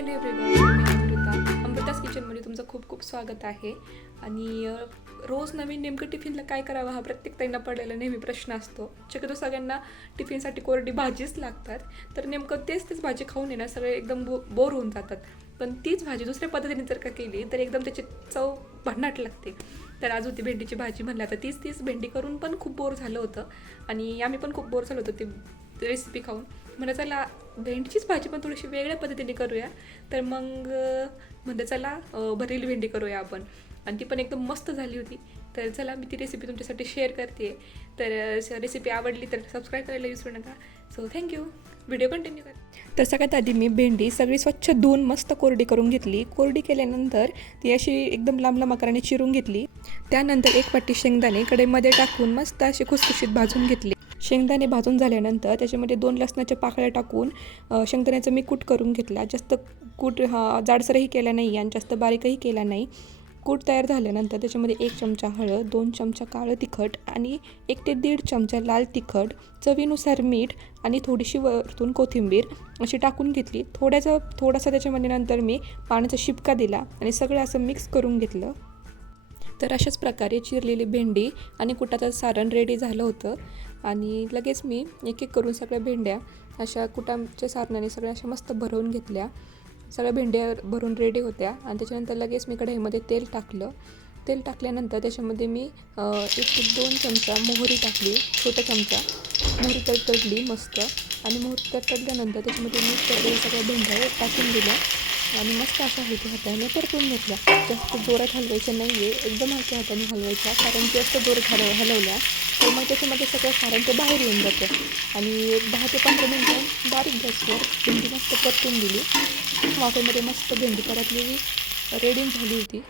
Hello everyone, मी अमृता. अमृताच किचनमध्ये तुमचं खूप खूप स्वागत आहे. आणि रोज नवीन नेमकं टिफिनला काय करावं हा प्रत्येक ताईंना पडलेला नेहमी प्रश्न असतो. शक्यतो सगळ्यांना टिफिनसाठी कोरडी भाजीच लागतात. तर नेमकं तेच भाजी खाऊन येणार सगळे एकदम बोर होऊन जातात. पण तीच भाजी दुसऱ्या पद्धतीने जर का केली तर एकदम त्याची चव भन्नाट लागते. तर आज होती भेंडीची भाजी. म्हणलं आता तीच भेंडी करून पण खूप बोर झालं होतं आणि आम्ही पण खूप बोर झालो होतो ती रेसिपी खाऊन. म्हणलं चला भेंडीचीच भाजी पण थोडीशी वेगळ्या पद्धतीने करूया. तर मग म्हणलं चला भरलेली भेंडी करूया आपण. आणि ती पण एकदम मस्त झाली होती. तर चला मी ती रेसिपी तुमच्यासाठी शेअर करते. तर रेसिपी आवडली तर सबस्क्राईब करायला विसरू नका. So thank you. व्हिडिओ कंटिन्यू करा. तर सगळ्यात आधी मी भेंडी सगळी स्वच्छ धुवून मस्त कोरडी करून घेतली. कोरडी केल्यानंतर ती अशी एकदम लांब आकाराने चिरून घेतली. त्यानंतर एक वाटी शेंगदाणे कढईमध्ये टाकून मस्त अशी खुसखुशीत भाजून घेतली. शेंगदाणे भाजून झाल्यानंतर त्याच्यामध्ये 2 लसणाच्या पाकळ्या टाकून शेंगदाण्याचं मी कूट करून घेतला. जास्त कूट जाडसरही केला नाही आणि जास्त बारीकही केला नाही. कूट तयार झाल्यानंतर त्याच्यामध्ये 1 चमचा हळद, 2 चमचा काळं तिखट आणि 1 ते 1.5 चमचा लाल तिखट, चवीनुसार मीठ आणि थोडीशी वरतून कोथिंबीर अशी टाकून घेतली. थोडासा त्याच्यामध्ये नंतर मी पाण्याचा शिपका दिला आणि सगळं असं मिक्स करून घेतलं. तर अशाच प्रकारे चिरलेली भेंडी आणि कुटाचं सारण रेडी झालं होतं. आणि लगेच मी एक करून सगळ्या भेंड्या अशा कुटाच्या सारणाने सगळ्या अशा मस्त भरवून घेतल्या. सगळ्या भेंड्या भरून रेडी होत्या. आणि त्याच्यानंतर लगेच मी कढईमध्ये तेल टाकलं. तेल टाकल्यानंतर त्याच्यामध्ये मी 1 ते 2 चमचा मोहरी टाकली. छोटा चमचा मोहरी तडतडली मस्त. आणि मोहरी तडतडल्यानंतर त्याच्यामध्ये मी सगळ्या भेंड्या टाकून दिल्या आणि मस्त अशा हलक्या हाताने परतून घेतल्या. जास्त जोरात हलवायच्या नाही आहे, एकदम हलक्या हाताने हलवायच्या. कारण जास्त जोरात हलवल्या तर मग त्याच्यामध्ये सगळं सारण ते बाहेर येऊन जातं. आणि एक 10 ते 15 मिनटं बारीक गॅसवर भेंडी मस्त परतून दिली. वाफेमध्ये मस्त भेंडी परतलेली रेडी झाली होती.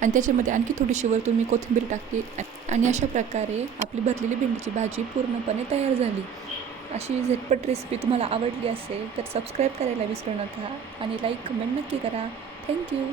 आणि त्याच्यामध्ये आणखी थोडीशी वरतून मी कोथिंबीर टाकली. आणि अशा प्रकारे आपली भरलेली भेंडीची भाजी पूर्णपणे तयार झाली. अशी झटपट रेसिपी तुम्हाला आवडली असेल तर सबस्क्राईब करायला विसरू नका आणि लाईक कमेंट नक्की करा. थँक्यू.